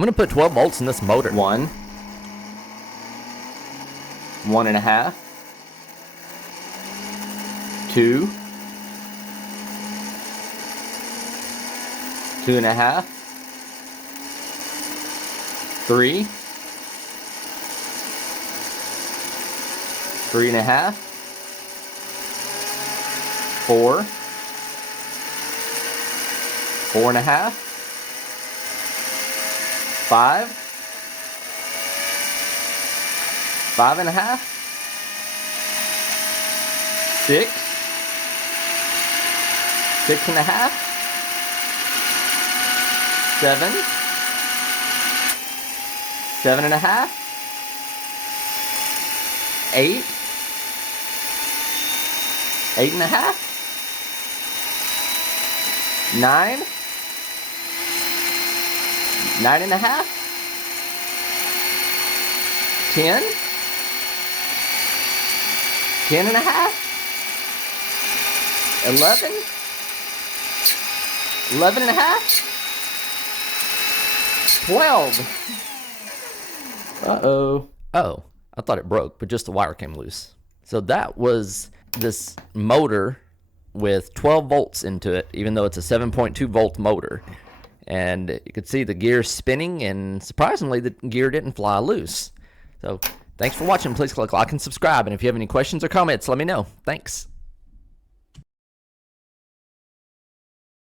I'm going to put 12 volts in this motor. 1, 1.5, 2, 2.5, 3, 3.5, 4, 4.5, 5, 5.5, 6, 6.5, 7, 7.5, 8, 8.5, 9, 9.5, 10, 10.5, 11, 11.5, 12. Uh-oh. Oh, I thought it broke, but just the wire came loose. So that was this motor with 12 volts into it, even though it's a 7.2 volt motor. And you could see the gear spinning, and surprisingly, the gear didn't fly loose. So thanks for watching. Please click like and subscribe. And if you have any questions or comments, let me know. Thanks.